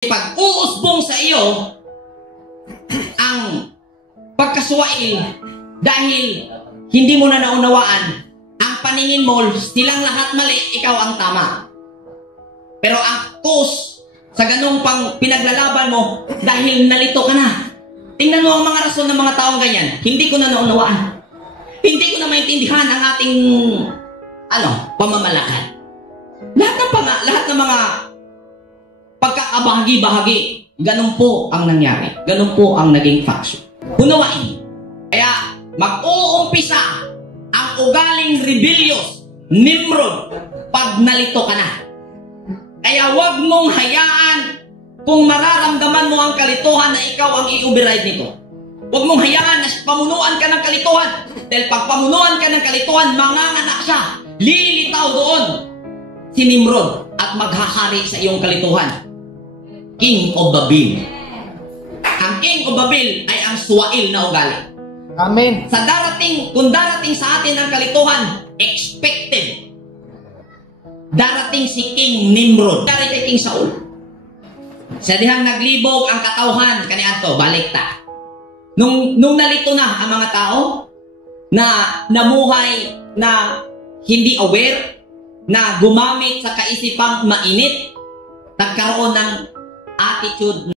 Pag-uusbong sa iyo ang pagkaswail dahil hindi mo na naunawaan ang paningin mo, silang lahat mali, ikaw ang tama. Pero ang cause sa ganung pang pinaglalaban mo dahil nalito ka na. Tingnan mo ang mga rason ng mga taong ganyan. Hindi ko na naunawaan. Hindi ko na maintindihan ang ating pamamalakad. Lahat ng mga pagkakabahagi-bahagi, ganun po ang nangyari. Ganun po ang naging faction. Unawain. Kaya mag-uumpisa ang ugaling rebellious, Nimrod, pag nalito ka na. Kaya wag mong hayaan kung mararamdaman mo ang kalituhan na ikaw ang i-override nito. Huwag mong hayaan na pamunuan ka ng kalituhan. Dahil pag pamunuan ka ng kalituhan, manganganak siya. Lilitaw doon si Nimrod at maghahari sa iyong kalituhan. King of Babil. Ang King of Babil ay ang suwail na ugali. Amen. Kung darating sa atin ang kalituhan, expected. Darating si King Nimrod. Darating kay King Saul. Sa dihang naglibog ang katauhan, kaniadto, balikta. Nung nalito na ang mga tao, na namuhay na hindi aware, na gumamit sa kaisipang mainit, nagkaroon ng attitude